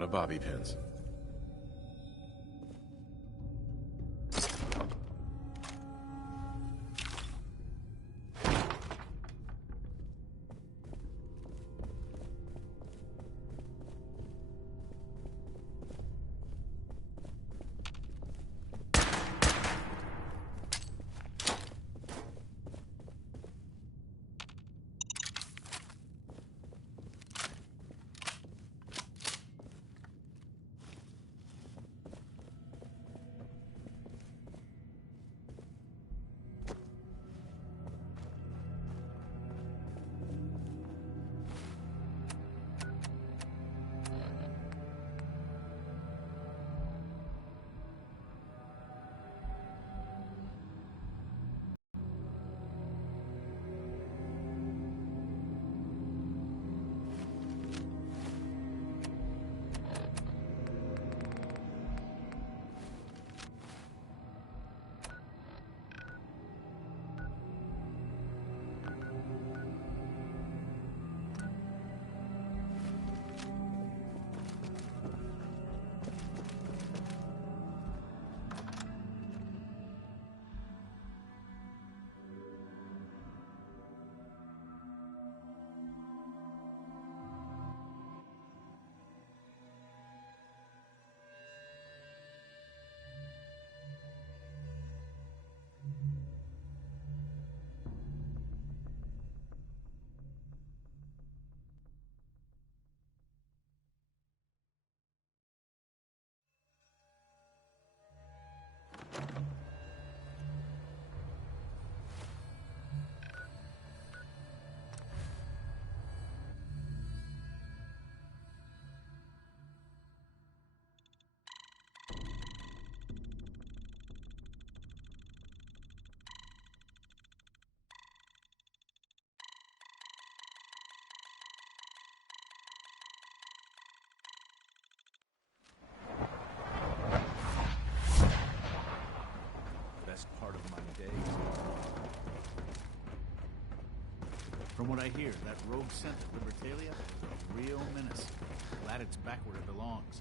lot of bobby pins. Part of my day. From what I hear, that rogue scent at Libertalia is a real menace. Glad it's back where it belongs.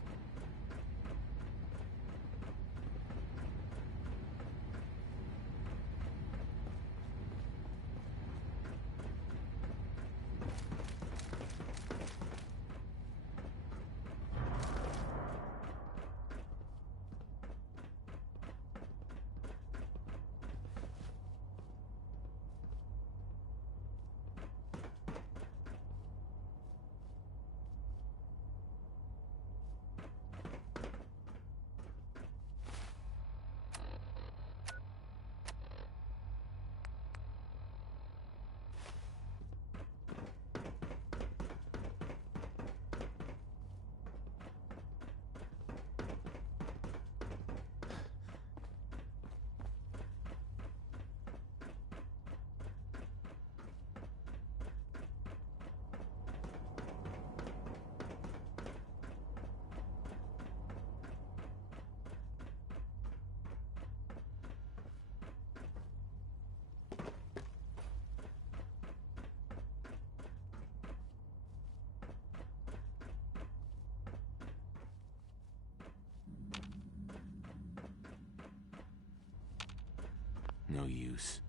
No use.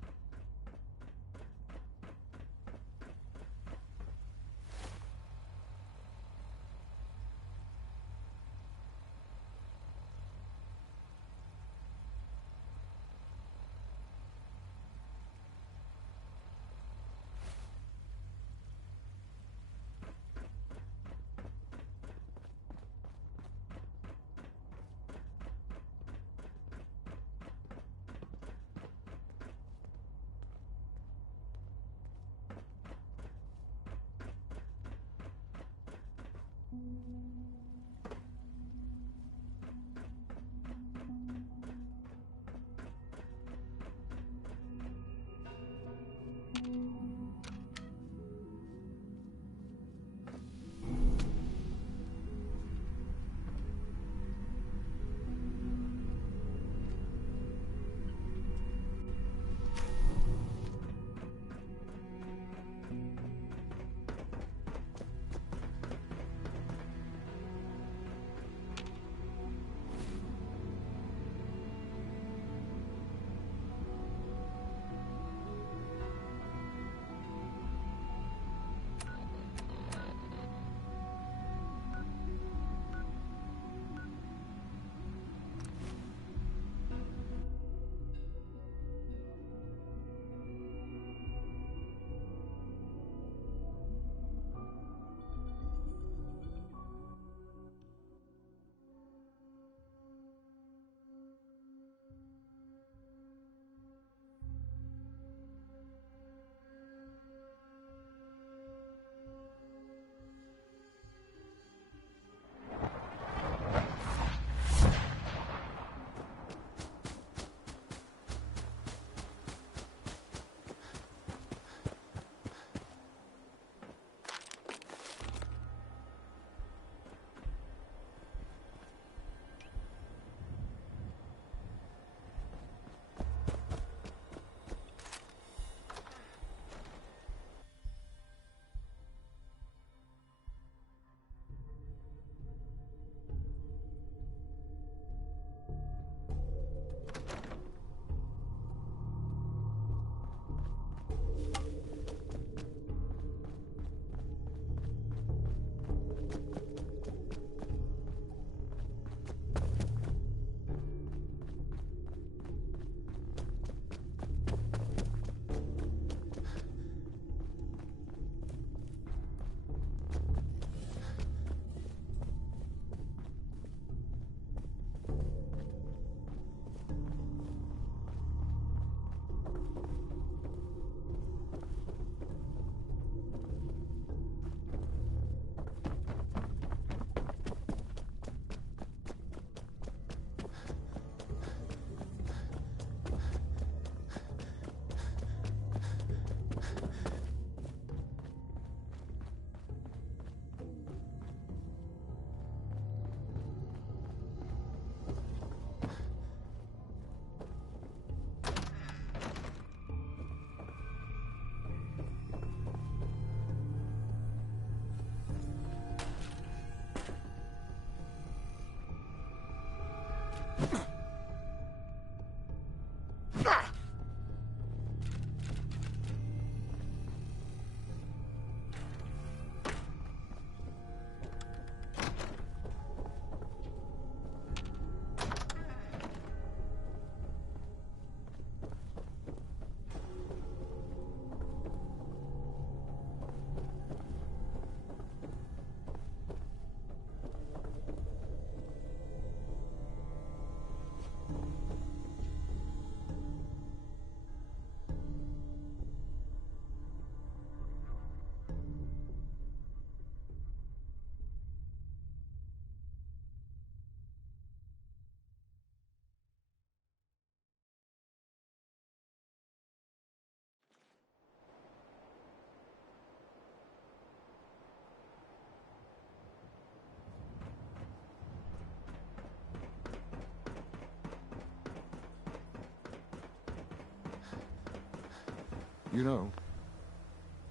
You know,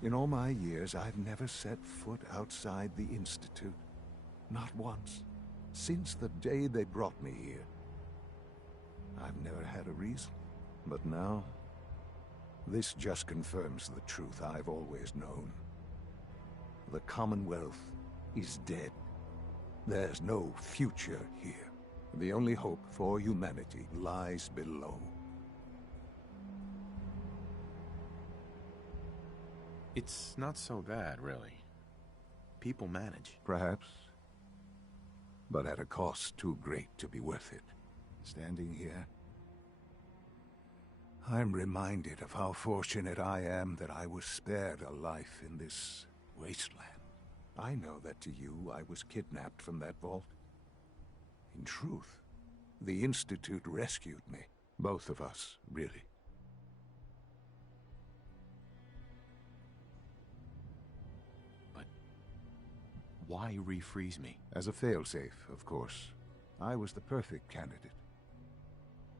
in all my years, I've never set foot outside the Institute. Not once. Since the day they brought me here. I've never had a reason. But now, this just confirms the truth I've always known. The Commonwealth is dead. There's no future here. The only hope for humanity lies below. It's not so bad, really. People manage. Perhaps. But at a cost too great to be worth it. Standing here, I'm reminded of how fortunate I am that I was spared a life in this wasteland. I know that to you, I was kidnapped from that vault. In truth, the Institute rescued me. Both of us, really. But why refreeze me? As a failsafe, of course. I was the perfect candidate.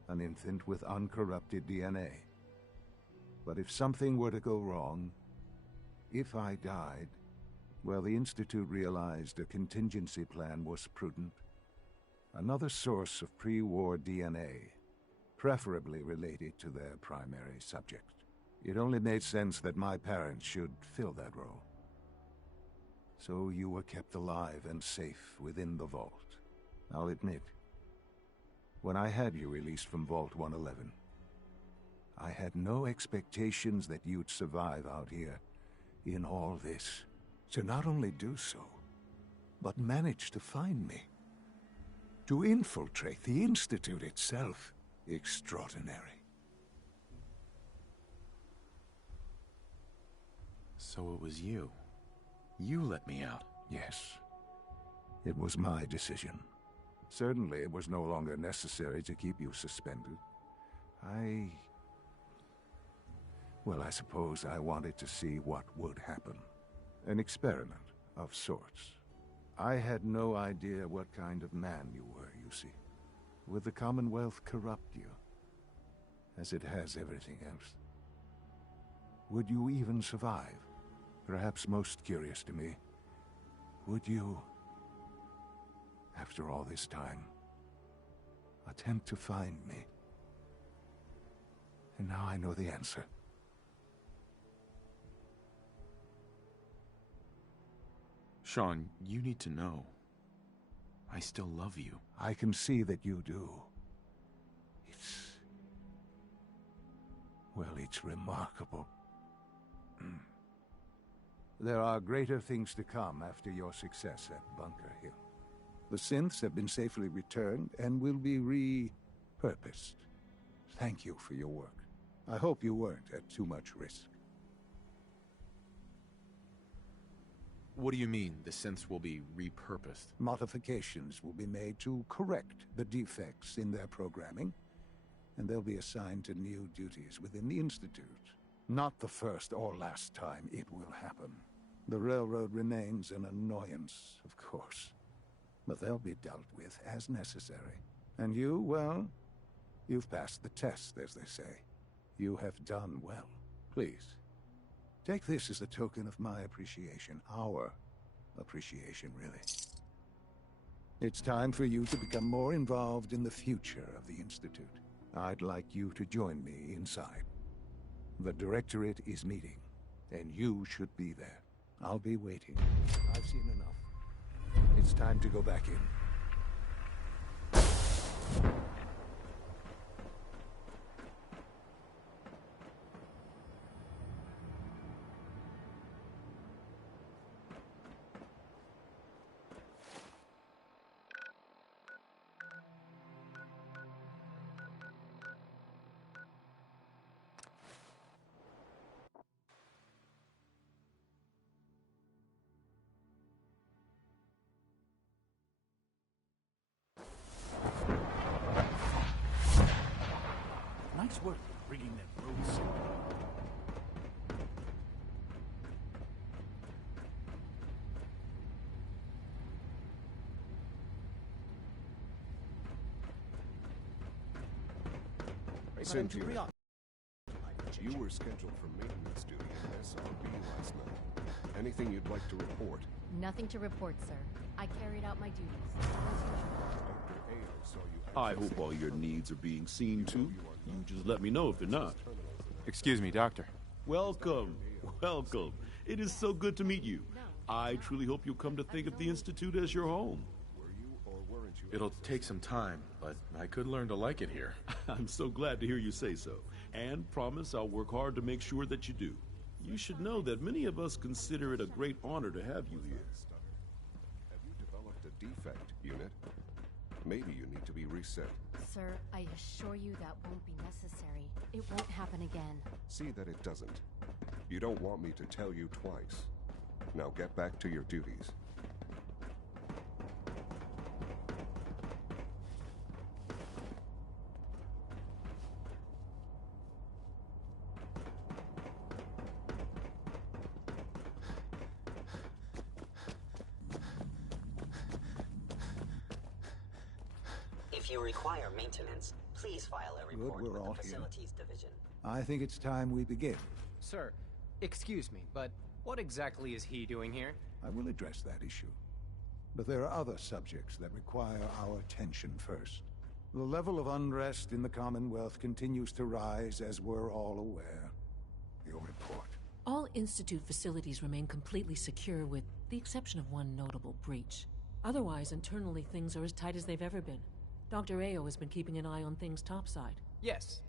An infant with uncorrupted DNA. But if something were to go wrong, if I died, well, the Institute realized a contingency plan was prudent. Another source of pre-war DNA, preferably related to their primary subject. It only made sense that my parents should fill that role. So you were kept alive and safe within the vault. I'll admit, when I had you released from Vault 111, I had no expectations that you'd survive out here in all this. To not only do so, but manage to find me. To infiltrate the Institute itself. Extraordinary. So it was you. You let me out. Yes. It was my decision. Certainly it was no longer necessary to keep you suspended. Well, I suppose I wanted to see what would happen. An experiment of sorts. I had no idea what kind of man you were, you see. Would the Commonwealth corrupt you? As it has everything else? Would you even survive? Perhaps most curious to me, would you, after all this time, attempt to find me? And now I know the answer. Sean, you need to know. I still love you. I can see that you do. It's remarkable. There are greater things to come after your success at Bunker Hill. The synths have been safely returned and will be repurposed. Thank you for your work. I hope you weren't at too much risk. What do you mean, the synths will be repurposed? Modifications will be made to correct the defects in their programming, and they'll be assigned to new duties within the Institute. Not the first or last time it will happen. The railroad remains an annoyance, of course, but they'll be dealt with as necessary. And you, well, you've passed the test, as they say. You have done well. Please, take this as a token of my appreciation. Our appreciation, really. It's time for you to become more involved in the future of the Institute. I'd like you to join me inside. The Directorate is meeting, and you should be there. I'll be waiting. I've seen enough. It's time to go back in. Nice work bringing that road center. Soon to you. You were scheduled for maintenance duty in SRB last night. Anything you'd like to report? Nothing to report, sir. I carried out my duties. Dr. Ayo saw you. I hope all your needs are being seen to. You just let me know if they're not. Excuse me, Doctor. Welcome. Welcome. It is so good to meet you. I truly hope you'll come to think of the Institute as your home. Were you or weren't you? It'll take some time, but I could learn to like it here. I'm so glad to hear you say so, and promise I'll work hard to make sure that you do. You should know that many of us consider it a great honor to have you here. Have you developed a defect, Unit? Maybe you need to be reset. Sir, I assure you that won't be necessary. It won't happen again. See that it doesn't. You don't want me to tell you twice. Now get back to your duties. If you require maintenance, please file a report we're with all the here. Facilities Division. I think it's time we begin. Sir, excuse me, but what exactly is he doing here? I will address that issue. But there are other subjects that require our attention first. The level of unrest in the Commonwealth continues to rise, as we're all aware. Your report. All Institute facilities remain completely secure with the exception of one notable breach. Otherwise, internally, things are as tight as they've ever been. Dr. Ayo has been keeping an eye on things topside. Yes,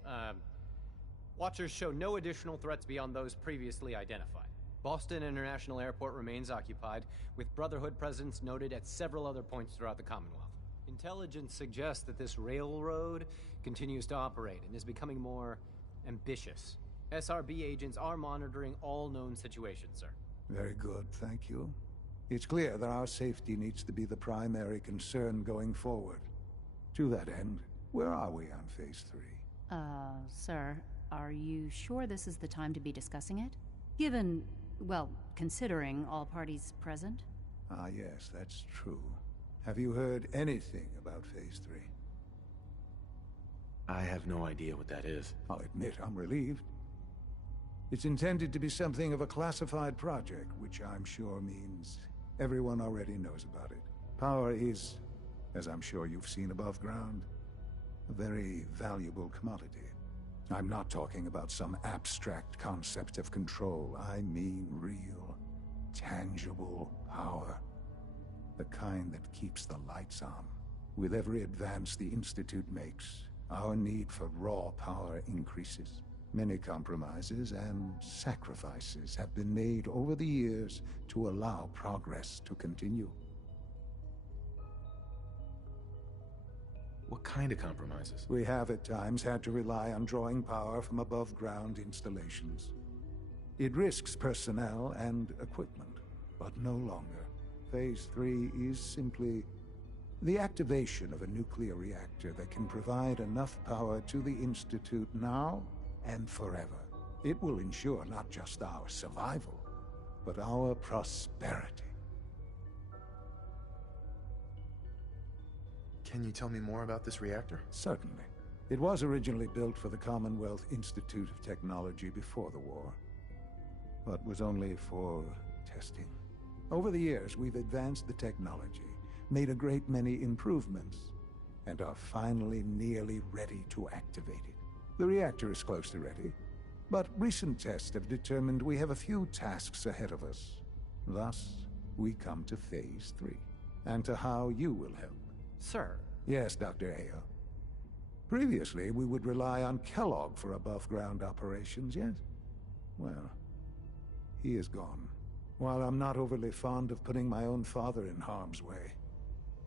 Watchers show no additional threats beyond those previously identified. Boston International Airport remains occupied, with Brotherhood presence noted at several other points throughout the Commonwealth. Intelligence suggests that this railroad continues to operate and is becoming more ambitious. SRB agents are monitoring all known situations, sir. Very good, thank you. It's clear that our safety needs to be the primary concern going forward. To that end, where are we on Phase 3? Sir, are you sure this is the time to be discussing it? Given, well, considering all parties present? Ah, yes, that's true. Have you heard anything about Phase 3? I have no idea what that is. I'll admit I'm relieved. It's intended to be something of a classified project, which I'm sure means everyone already knows about it. Power is, as I'm sure you've seen above ground, a very valuable commodity. I'm not talking about some abstract concept of control. I mean real, tangible power. The kind that keeps the lights on. With every advance the Institute makes, our need for raw power increases. Many compromises and sacrifices have been made over the years to allow progress to continue. What kind of compromises? We have at times had to rely on drawing power from above-ground installations. It risks personnel and equipment, but no longer. Phase 3 is simply the activation of a nuclear reactor that can provide enough power to the Institute now and forever. It will ensure not just our survival, but our prosperity. Can you tell me more about this reactor? Certainly. It was originally built for the Commonwealth Institute of Technology before the war, but was only for testing. Over the years, we've advanced the technology, made a great many improvements, and are finally nearly ready to activate it. The reactor is close to ready, but recent tests have determined we have a few tasks ahead of us. Thus, we come to Phase 3, and to how you will help. Sir. Yes, Dr. Ayo. Previously, we would rely on Kellogg for above-ground operations, yes? Well, he is gone. While I'm not overly fond of putting my own father in harm's way,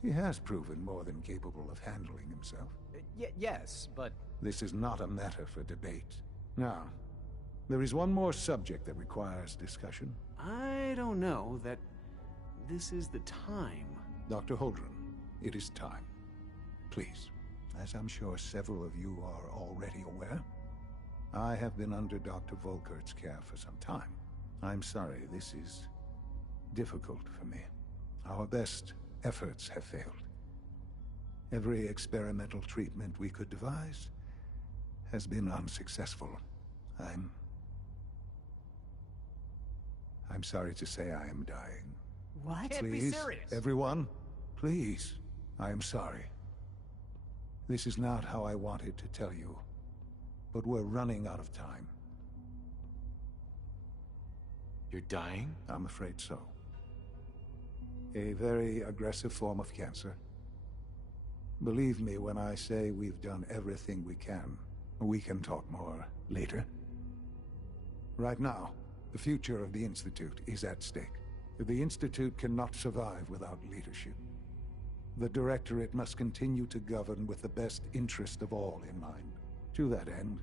he has proven more than capable of handling himself. Yes, but... This is not a matter for debate. Now, there is one more subject that requires discussion. I don't know that this is the time. Dr. Holdren, it is time. Please, as I'm sure several of you are already aware, I have been under Dr. Volkert's care for some time. I'm sorry, this is difficult for me. Our best efforts have failed. Every experimental treatment we could devise has been unsuccessful. I'm sorry to say I am dying. What? Can't be Please, serious. everyone, please, I am sorry. This is not how I wanted to tell you, but we're running out of time. You're dying? I'm afraid so. A very aggressive form of cancer. Believe me when I say we've done everything we can. We can talk more later. Right now, the future of the Institute is at stake. The Institute cannot survive without leadership. The Directorate must continue to govern with the best interest of all in mind. To that end,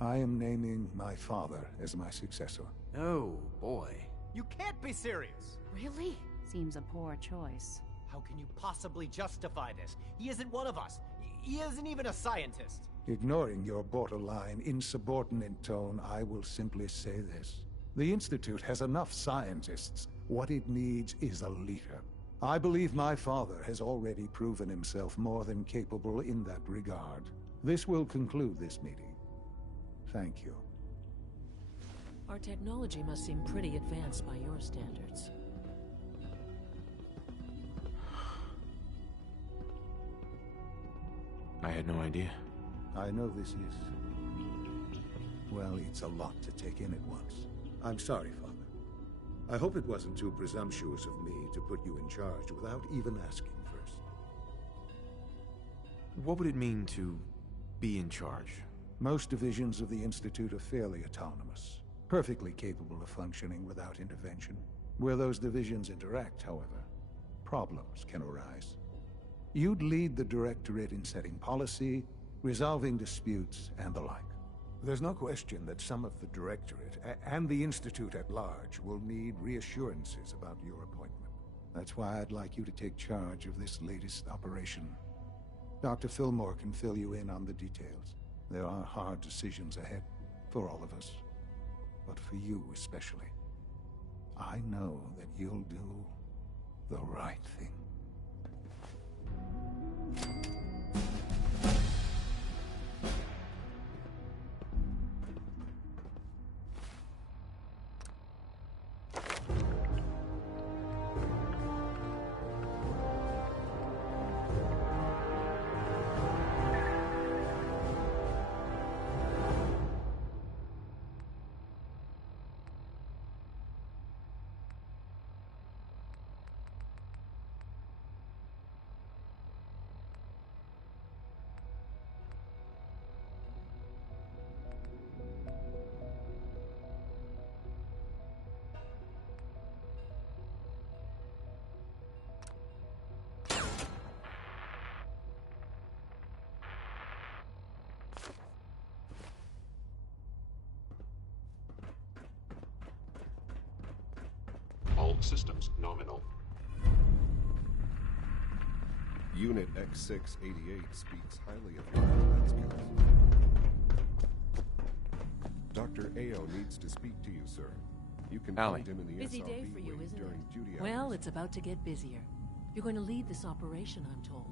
I am naming my father as my successor. Oh, boy. You can't be serious! Really? Seems a poor choice. How can you possibly justify this? He isn't one of us. He isn't even a scientist. Ignoring your borderline, insubordinate tone, I will simply say this. The Institute has enough scientists. What it needs is a leader. I believe my father has already proven himself more than capable in that regard. This will conclude this meeting. Thank you. Our technology must seem pretty advanced by your standards. I had no idea. I know this is... well, it's a lot to take in at once. I'm sorry, Father. I hope it wasn't too presumptuous of me to put you in charge without even asking first. What would it mean to be in charge? Most divisions of the Institute are fairly autonomous, perfectly capable of functioning without intervention. Where those divisions interact, however, problems can arise. You'd lead the Directorate in setting policy, resolving disputes, and the like. There's no question that some of the Directorate, and the Institute at large, will need reassurances about your appointment. That's why I'd like you to take charge of this latest operation. Dr. Fillmore can fill you in on the details. There are hard decisions ahead, for all of us. But for you especially. I know that you'll do the right thing. All systems nominal. Unit X688 speaks highly of your combat skills. Dr. Ao needs to speak to you, sir. You can find him in the Busy day SRB for you, wing isn't during it? duty Well, hours. it's about to get busier. You're going to lead this operation, I'm told.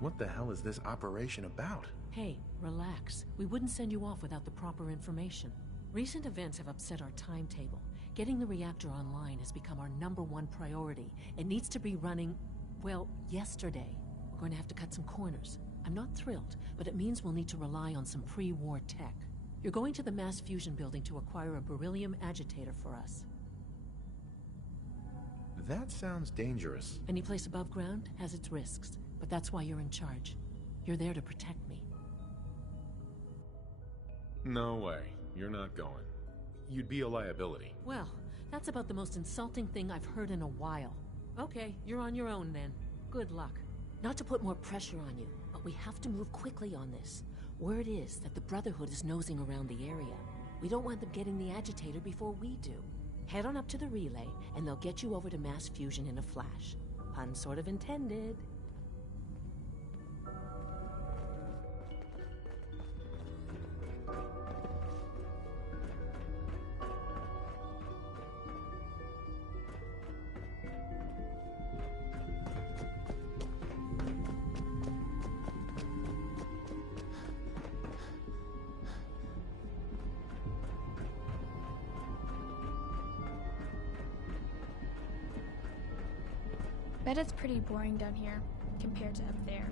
What the hell is this operation about? Hey, relax. We wouldn't send you off without the proper information. Recent events have upset our timetable. Getting the reactor online has become our #1 priority. It needs to be running, well, yesterday. We're going to have to cut some corners. I'm not thrilled, but it means we'll need to rely on some pre-war tech. You're going to the mass fusion building to acquire a beryllium agitator for us. That sounds dangerous. Any place above ground has its risks, but that's why you're in charge. You're there to protect me. No way. You're not going. You'd be a liability. Well, that's about the most insulting thing I've heard in a while. Okay, you're on your own then. Good luck. Not to put more pressure on you, but we have to move quickly on this. Word is that the Brotherhood is nosing around the area. We don't want them getting the agitator before we do. Head on up to the relay, and they'll get you over to mass fusion in a flash. Pun sort of intended. Bet it's pretty boring down here compared to up there.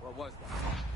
What was that?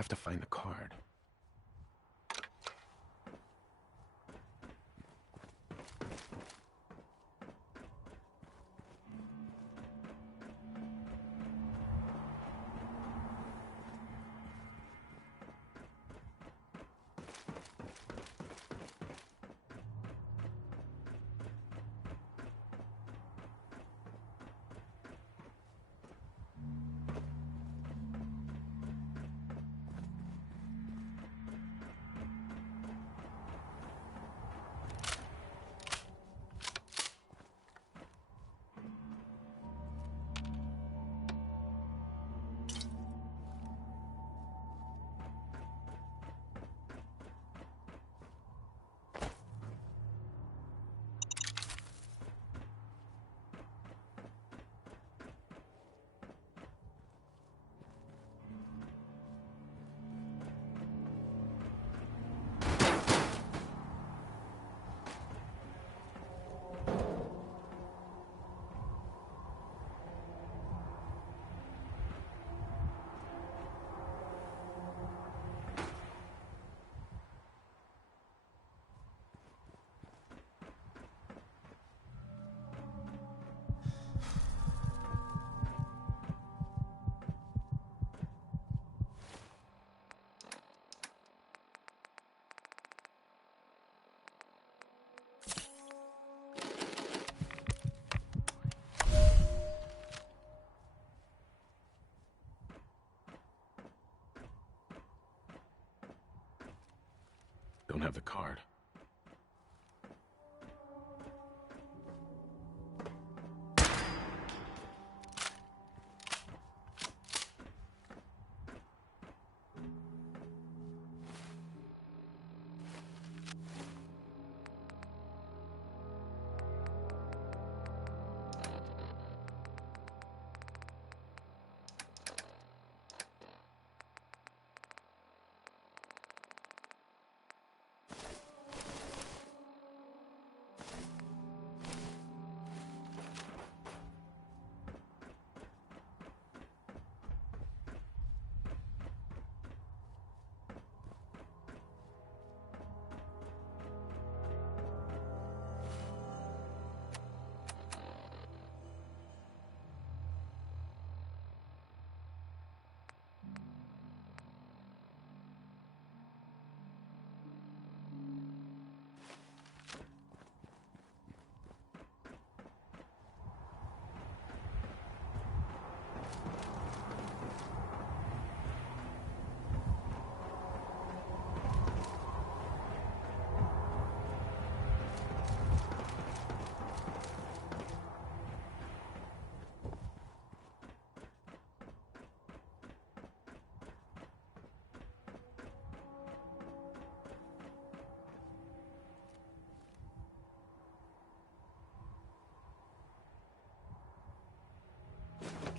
have to find the card. Don't have the card.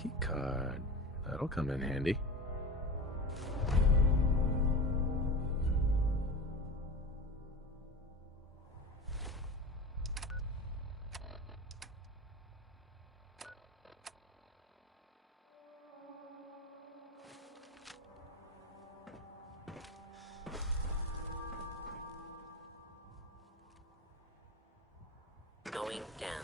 Key card. That'll come in handy. Going down.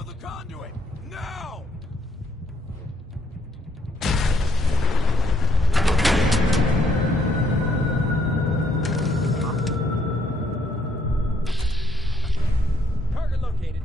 Blow the conduit! Now! Target located.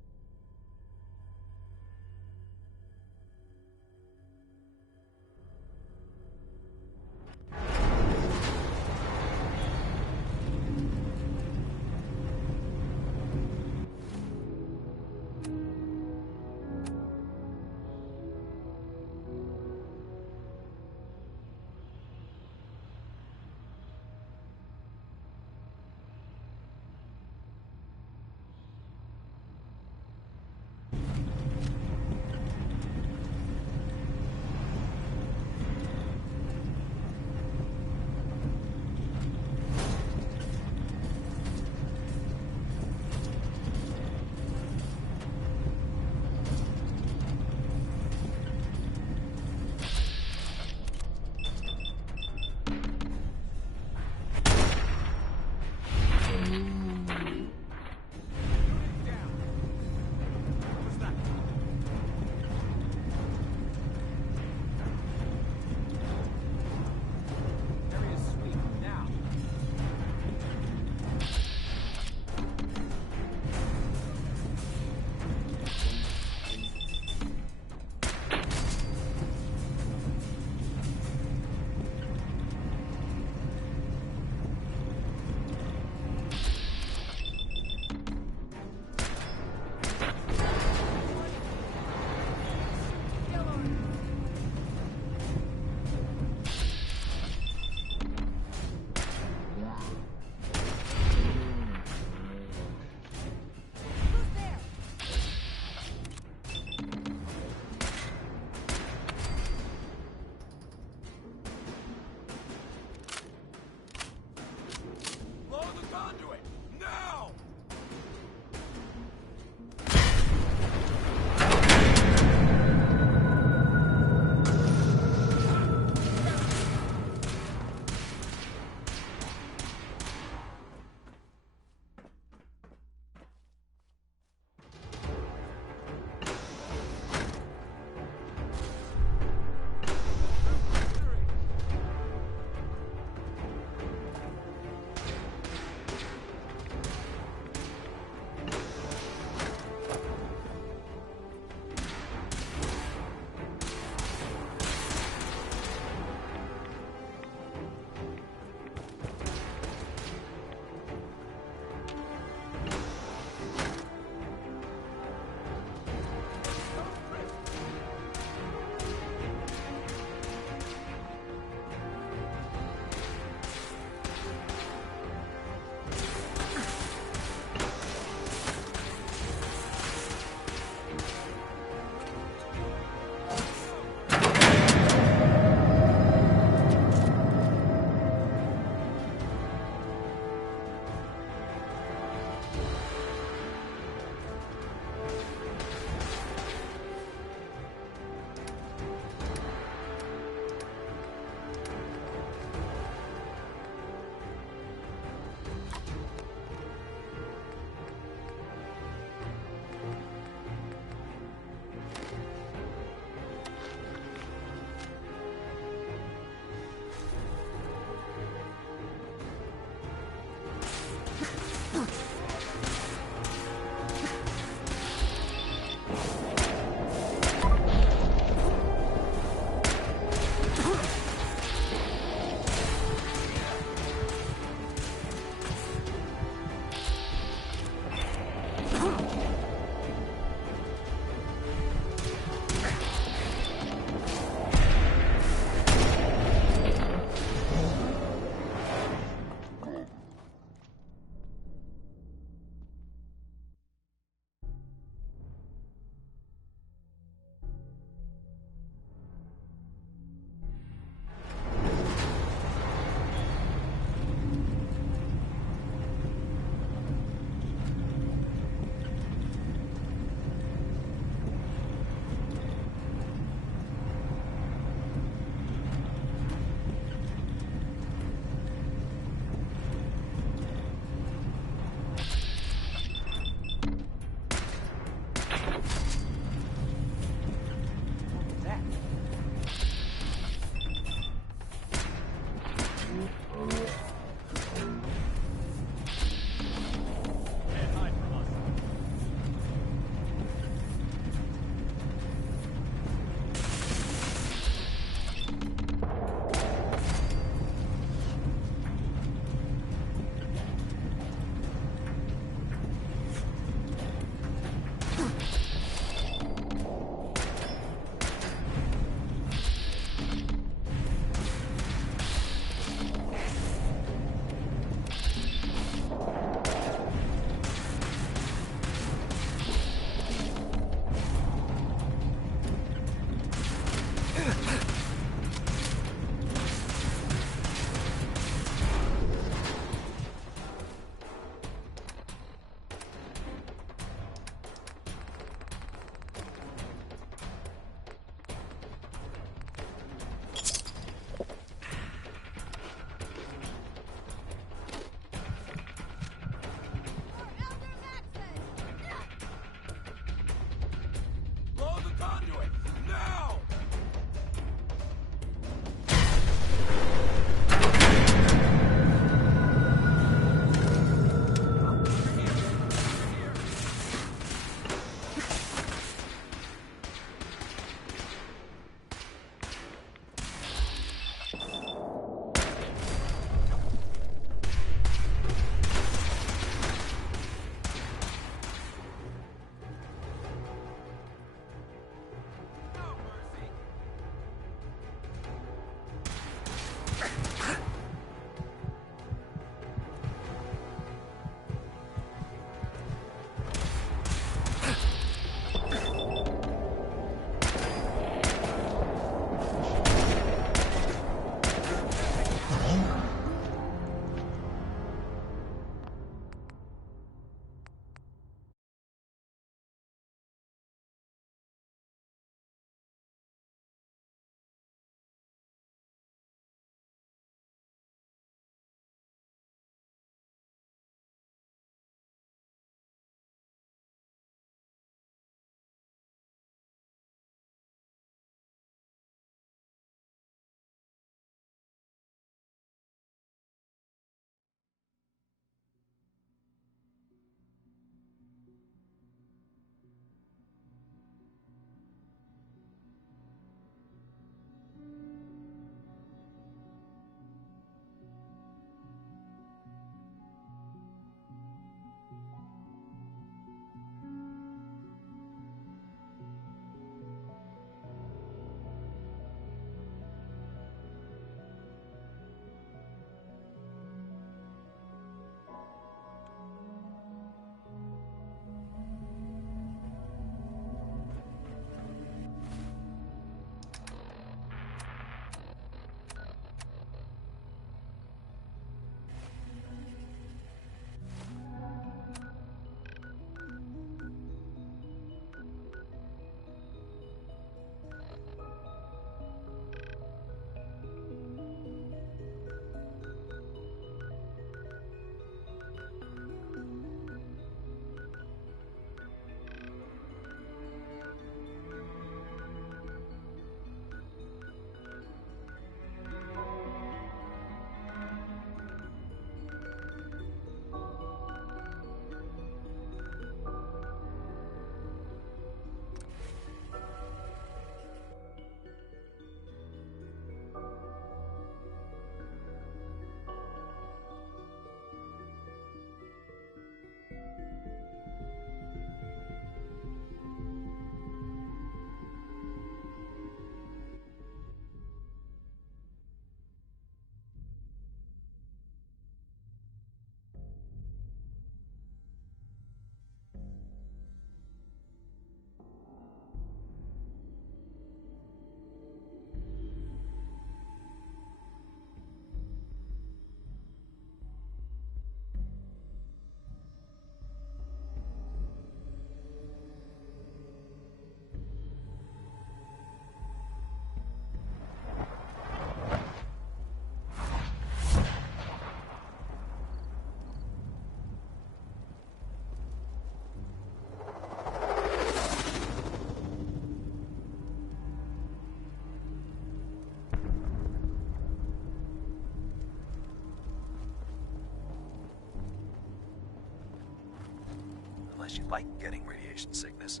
unless you like getting radiation sickness.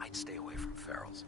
I'd stay away from ferals.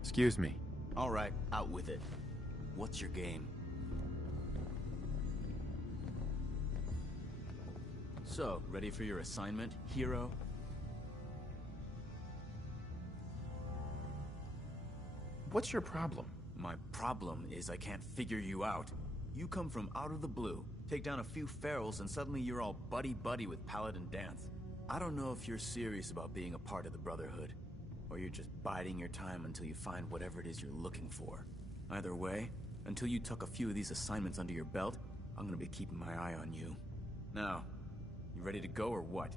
Excuse me. All right, out with it. What's your game? So, ready for your assignment, hero? What's your problem? My problem is I can't figure you out. You come from out of the blue, take down a few ferals, and suddenly you're all buddy-buddy with Paladin Dance. I don't know if you're serious about being a part of the Brotherhood, or you're just biding your time until you find whatever it is you're looking for. Either way, until you tuck a few of these assignments under your belt, I'm gonna be keeping my eye on you. Now, you ready to go or what?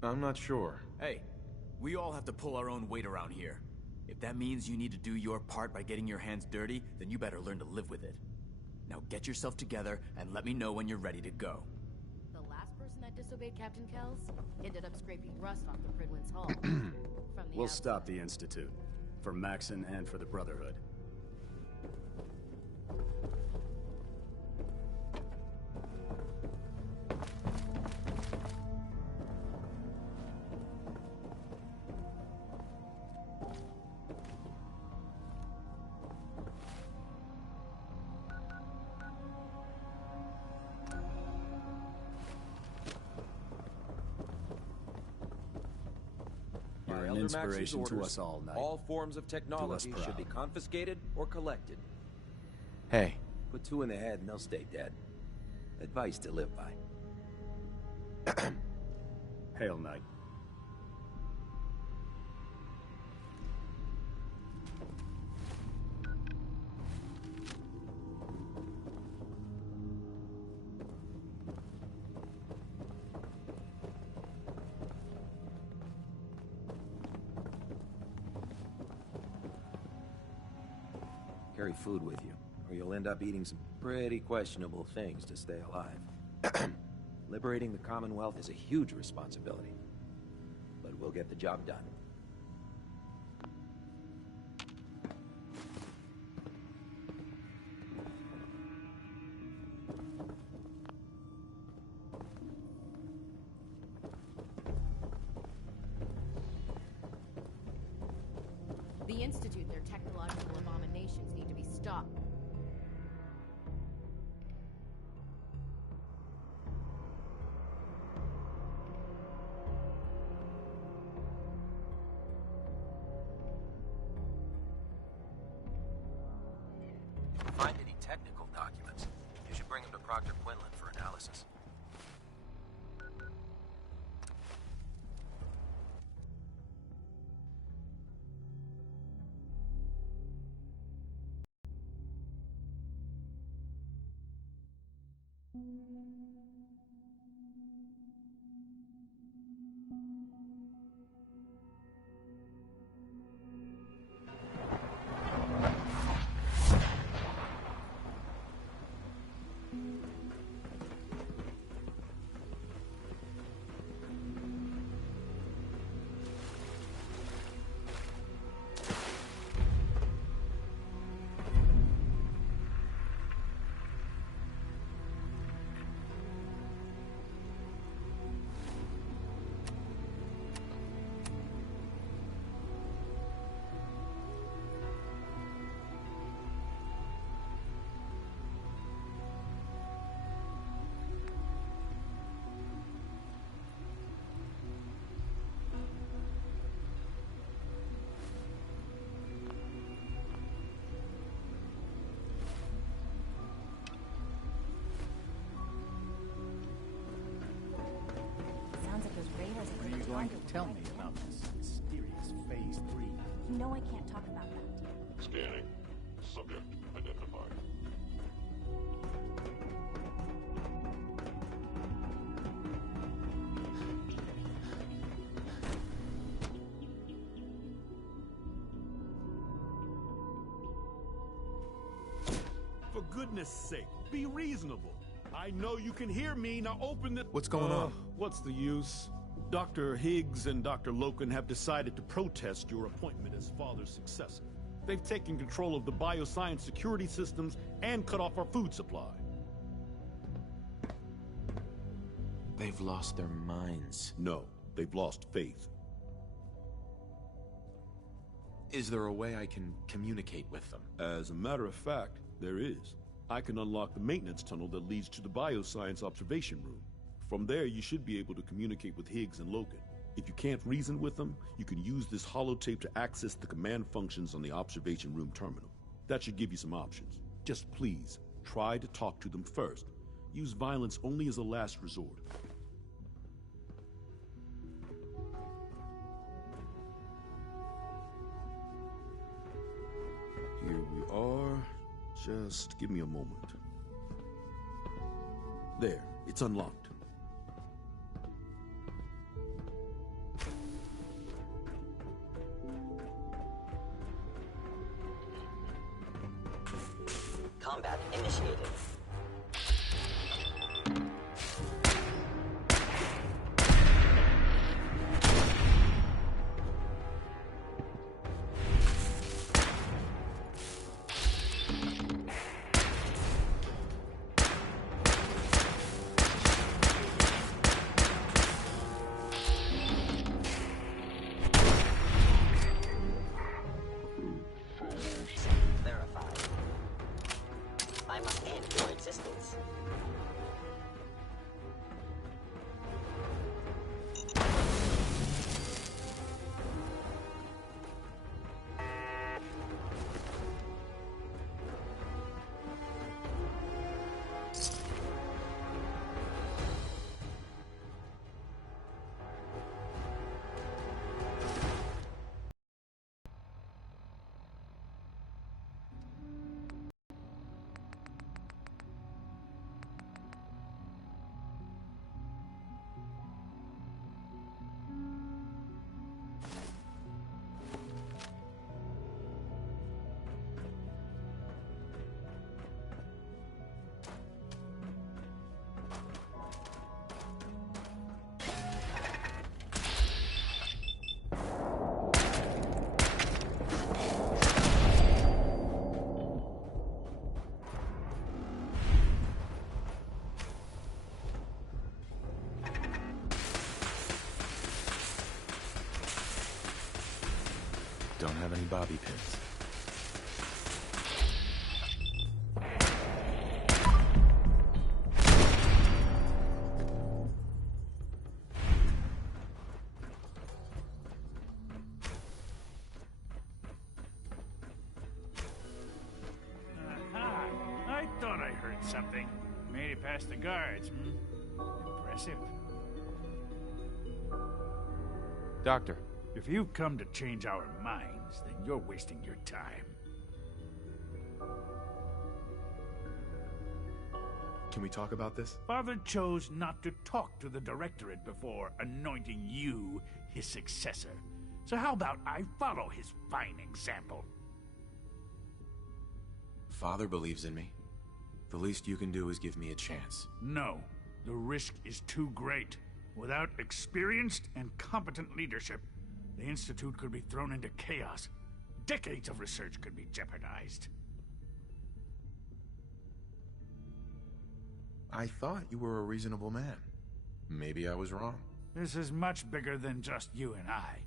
I'm not sure. Hey, we all have to pull our own weight around here. If that means you need to do your part by getting your hands dirty, then you better learn to live with it. Now get yourself together and let me know when you're ready to go. The last person that disobeyed Captain Kells ended up scraping rust off the Pridwin's hull. From the We'll stop the Institute. For Maxon and for the Brotherhood. You're an inspiration to us all, Knight. All forms of technology should be confiscated or collected. Hey. Put two in the head and they'll stay dead. Advice to live by. Hail, Knight. Carry food with you, or you'll end up eating some pretty questionable things to stay alive. Liberating the Commonwealth is a huge responsibility, but we'll get the job done. The Institute, their technological abominations need to be find any technical documents, you should bring them to Proctor Quinlan for analysis. Sounds like those radars What are you going to tell me about this mysterious Phase 3? You know I can't talk about that. Scanning. Subject identified. For goodness sake, be reasonable. I know you can hear me. Now open the... What's going on? What's the use? Dr. Higgs and Dr. Loken have decided to protest your appointment as father's successor. They've taken control of the bioscience security systems and cut off our food supply. They've lost their minds. No, they've lost faith. Is there a way I can communicate with them? As a matter of fact, there is. I can unlock the maintenance tunnel that leads to the bioscience observation room. From there, you should be able to communicate with Higgs and Logan. If you can't reason with them, you can use this holotape to access the command functions on the observation room terminal. That should give you some options. Just please, try to talk to them first. Use violence only as a last resort. Here we are. Just give me a moment. There, it's unlocked. Combat initiated. I must end your existence. Don't have any bobby pins. Aha! something. Made it past the guards, Impressive. Doctor. If you've come to change our minds, then you're wasting your time. Can we talk about this? Father chose not to talk to the Directorate before anointing you his successor. So how about I follow his fine example? Father believes in me. The least you can do is give me a chance. No. The risk is too great. Without experienced and competent leadership, the Institute could be thrown into chaos. Decades of research could be jeopardized. I thought you were a reasonable man. Maybe I was wrong. This is much bigger than just you and I.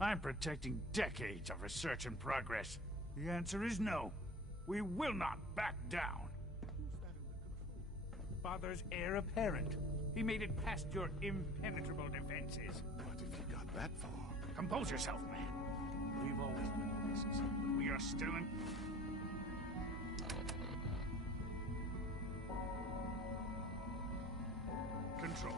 I'm protecting decades of research and progress. The answer is no. We will not back down. Father's heir apparent. He made it past your impenetrable defenses. But if he got that far... Compose yourself, man. We've always known this. We are still in... control.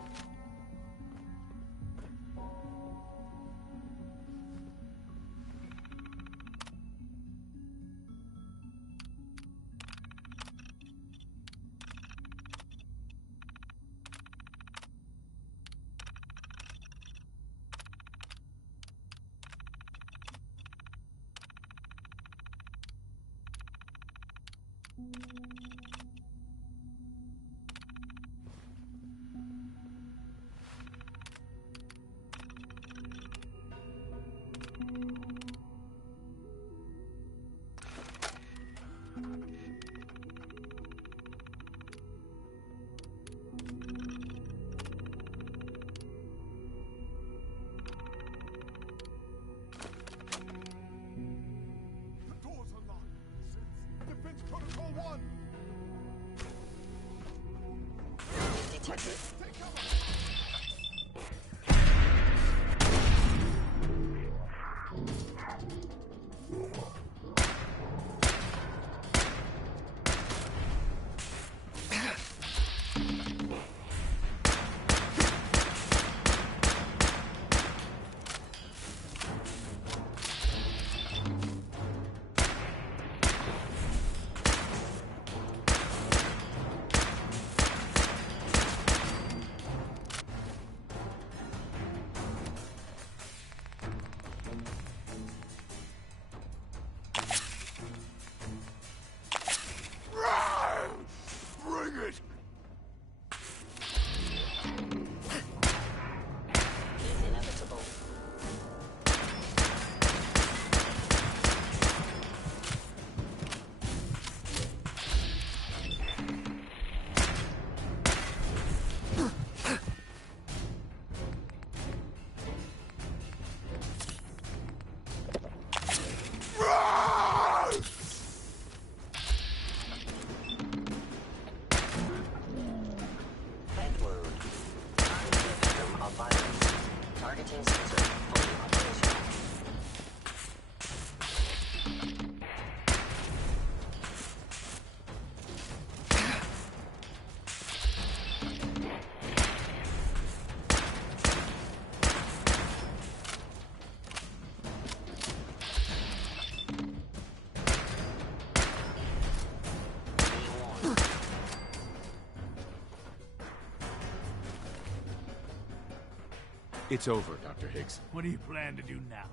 It's over, Dr. Higgs. What do you plan to do now?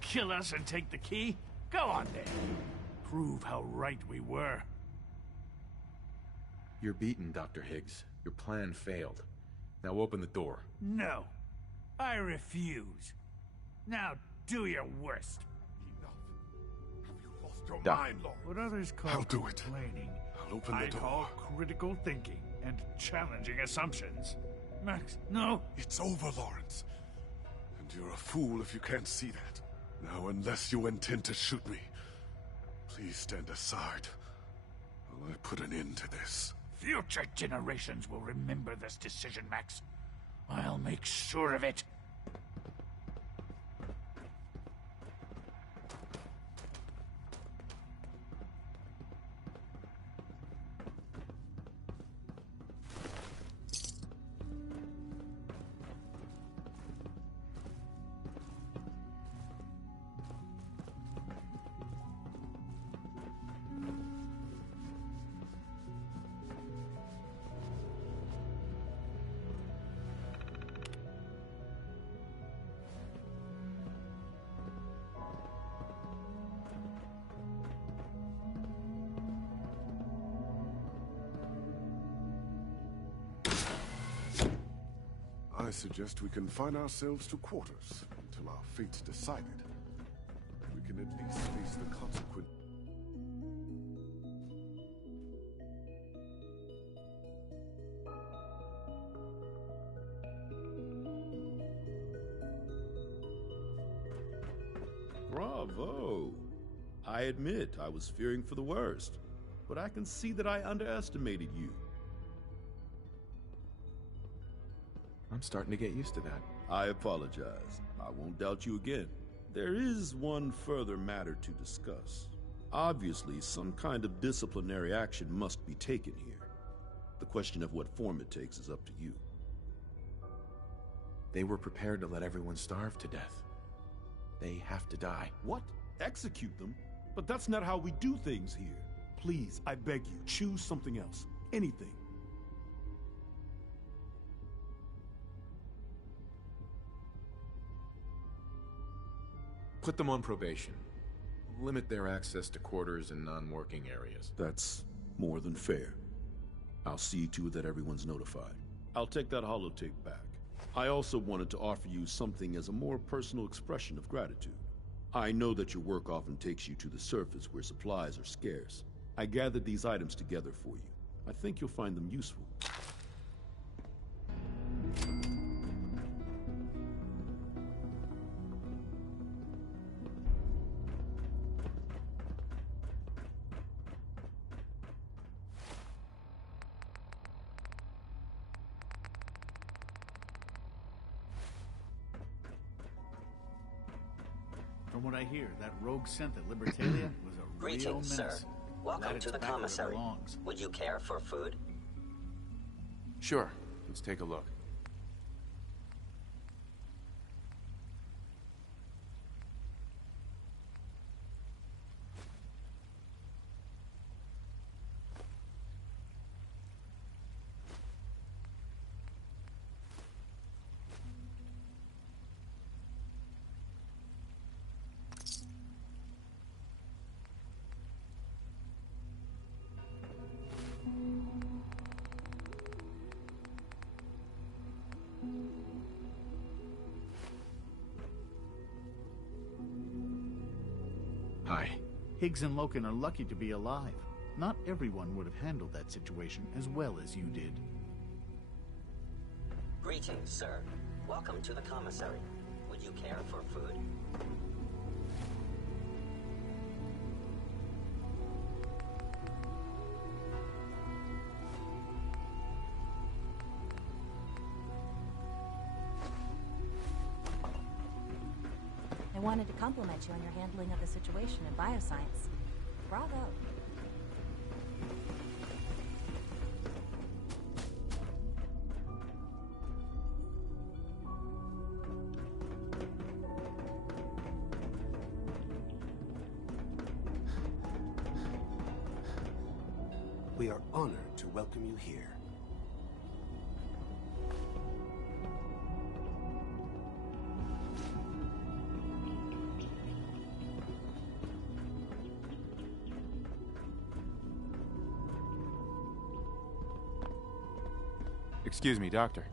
Kill us and take the key? Go on then. Prove how right we were. You're beaten, Dr. Higgs. Your plan failed. Now open the door. No. I refuse. Now do your worst. Lost your Doc. mind, Lord. What others call I'll do it. complaining, I'll open the I door. call critical thinking and challenging assumptions. Max, no. It's over, Lawrence. And you're a fool if you can't see that. Now, unless you intend to shoot me, please stand aside while I put an end to this. Future generations will remember this decision, Max. I'll make sure of it. I suggest we confine ourselves to quarters until our fate's decided. We can at least face the consequence. Bravo! I admit I was fearing for the worst, but I can see that I underestimated you. I'm starting to get used to that. I apologize. I won't doubt you again. There is one further matter to discuss. Obviously, some kind of disciplinary action must be taken here. The question of what form it takes is up to you. They were prepared to let everyone starve to death. They have to die. What? Execute them? But that's not how we do things here. Please, I beg you, choose something else. Anything. Put them on probation. Limit their access to quarters and non-working areas. That's more than fair. I'll see to it that everyone's notified. I'll take that holotape back. I also wanted to offer you something as a more personal expression of gratitude. I know that your work often takes you to the surface where supplies are scarce. I gathered these items together for you. I think you'll find them useful. From what I hear, that rogue sent at Libertalia was a real Greetings, menace. sir. Welcome to the commissary. Would you care for food? Sure. Let's take a look. Hi. Higgs and Loken are lucky to be alive. Not everyone would have handled that situation as well as you did. Greetings, sir. Welcome to the commissary. Would you care for food? I wanted to compliment you on your handling of the situation in bioscience. Bravo. We are honored to welcome you here. Excuse me, Doctor.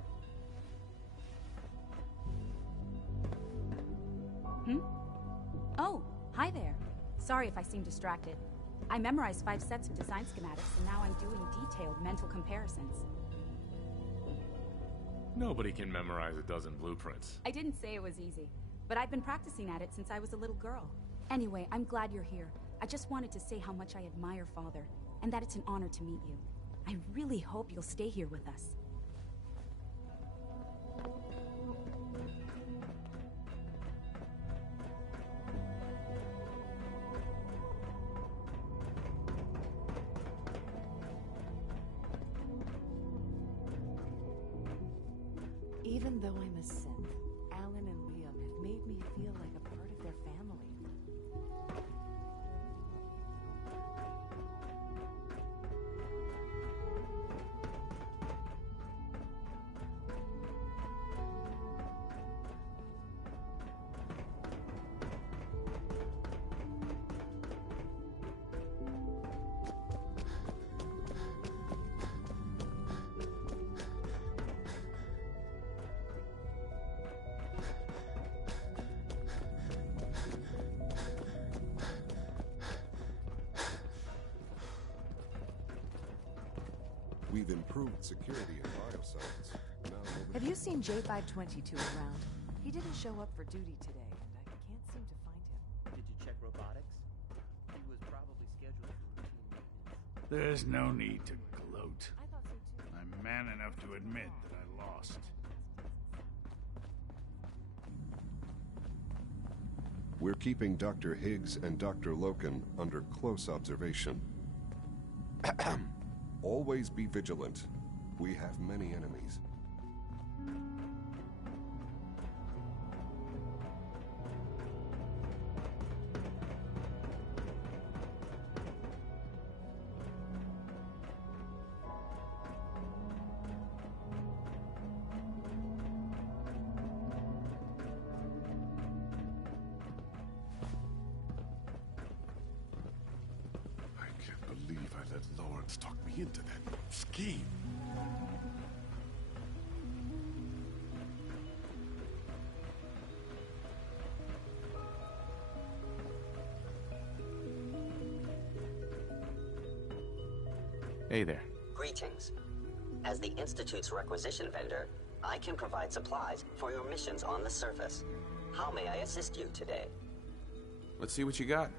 Oh, hi there. Sorry if I seem distracted. I memorized 5 sets of design schematics, and now I'm doing detailed mental comparisons. Nobody can memorize a dozen blueprints. I didn't say it was easy, but I've been practicing at it since I was a little girl. Anyway, I'm glad you're here. I just wanted to say how much I admire Father, and that it's an honor to meet you. I really hope you'll stay here with us. Even though I'm a synth, Alan and Liam have made me feel like a part of their family. We've improved security in bioscience. Now over Have you seen J522 around? He didn't show up for duty today, and I can't seem to find him. Did you check robotics? He was probably scheduled for routine maintenance. There's no need to gloat. I thought so too. I'm man enough to admit that I lost. We're keeping Dr. Higgs and Dr. Loken under close observation. Always be vigilant. We have many enemies. I can't believe I let Lawrence talk me into that scheme. Hey there. Greetings. As the Institute's requisition vendor, I can provide supplies for your missions on the surface. How may I assist you today? Let's see what you got.